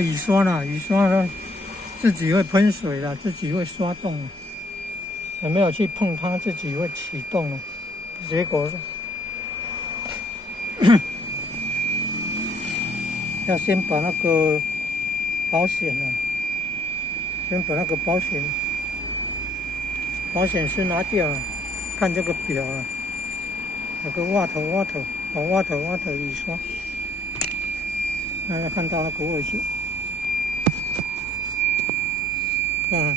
雨刷啦，雨刷它自己会喷水啦，自己会刷动，也没有去碰它，自己会启动了。结果要先把那个保险啊，先把那个保险丝拿掉了，看这个表啊，有个挖头雨刷，大家看到那个位置，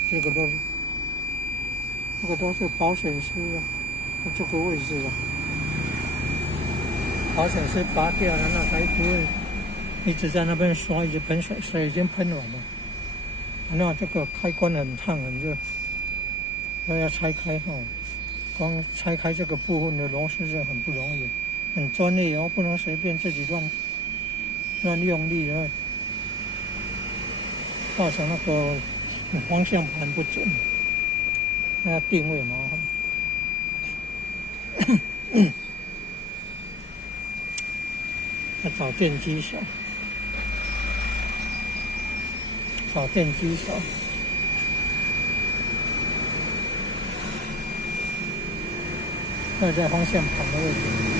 这个都是保险丝啊，这个位置啊，保险丝拔掉了，那才不会一直在那边刷，一直喷水，水已经喷完了。那这个开关很烫很热，那要拆开哈，光拆开这个部分的螺丝是很不容易，很专业哦，不能随便自己乱用力的，造成那个方向盘不准，那要定位麻烦。要找电机手，放在方向盘的位置。